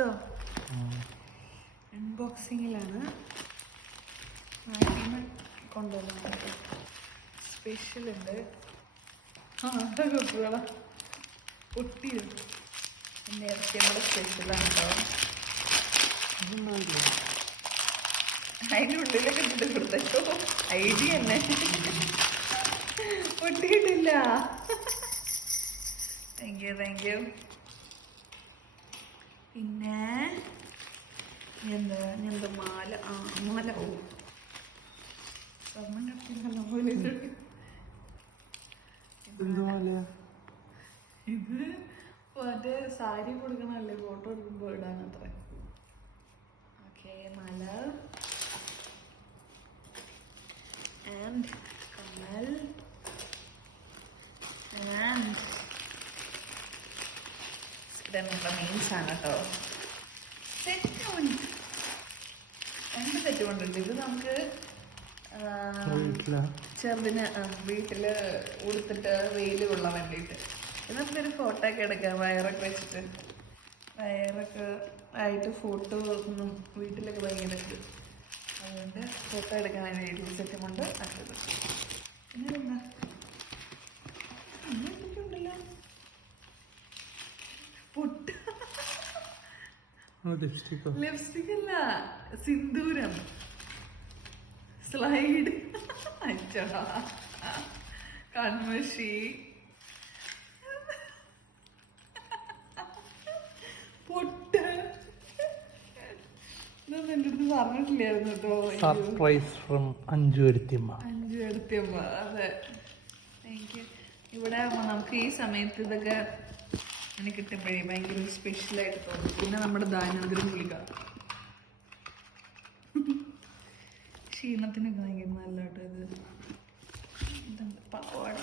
എടുത്തോ? അൺബോക്സിങ്ങിലാണ്. നാട്ടിൽ കൊണ്ടുവന്നത് സ്പെഷ്യൽ ഉണ്ട്. കുട്ടികളെ ഒട്ടിയോ? നേരത്തെ നമ്മുടെ സ്പെഷ്യലാണ് കേട്ടോ. അതിൻ്റെ ഉള്ളിലൊക്കെ ഇട്ടിട്ട് കൊടുത്തോ. ഐഡിയ തന്നെ ഒട്ടിയിട്ടില്ല. Thank you. പിന്നെ എന്താ മാല. മാല. ഓ സ്വർണ്ണം കട്ടില്ല പോലെ. ഇത് മറ്റേ സാരി കൊടുക്കണല്ലേ, ഫോട്ടോ എടുക്കുമ്പോൾ ഇടാനത്ര. ഓക്കെ, മാല ആൻഡ് കമ്മൽ ആൻഡ് ഇതാണ് നമ്മുടെ മെയിൻ സാധനം കേട്ടോ. രണ്ട് സെറ്റ് കൊണ്ടുണ്ട്. ഇത് നമുക്ക് ചെറുതിന് വീട്ടില് ഉടുത്തിട്ട് വെയിൽ കൊള്ളാൻ വേണ്ടിയിട്ട്. ഇത് നമുക്കൊരു ഫോട്ടോ ഒക്കെ എടുക്കാം, വയറൊക്കെ വെച്ചിട്ട്. വയറൊക്കെ ആയിട്ട് ഫോട്ടോ ഒന്നും വീട്ടിലൊക്കെ ഭയങ്കര ഇത്. അതുകൊണ്ട് ഫോട്ടോ എടുക്കാൻ വേണ്ടി സെറ്റ് കൊണ്ട് ആക്കത്. പിന്നെ എന്താ ഉണ്ടല്ലോ പൊട്ട്. ലിപ്സ്റ്റിക് അല്ല, സിന്ദൂരം. സ്ലൈഡ്. അച്ചടാ, കൺമഷി, പൊട്ട്. ഇതൊന്നും എൻ്റെ അടുത്ത് പറഞ്ഞിട്ടില്ലായിരുന്നു കേട്ടോ. സർപ്രൈസ് ഫ്രം അഞ്ജു എടുത്തിയമ്മ. അതെ, താങ്ക് യു. ഇവിടെ നമുക്ക് ഈ സമയത്ത് ഇതൊക്കെ അങ്ങനെ കിട്ടുമ്പോഴേ ഭയങ്കര സ്പെഷ്യലായിട്ട് തോന്നും. പിന്നെ നമ്മുടെ ദാനോദരം ഗുളിക ക്ഷീണത്തിനൊക്കെ ഭയങ്കര നല്ല കേട്ടോ. ഇത് ഇതുണ്ട് പാവാട.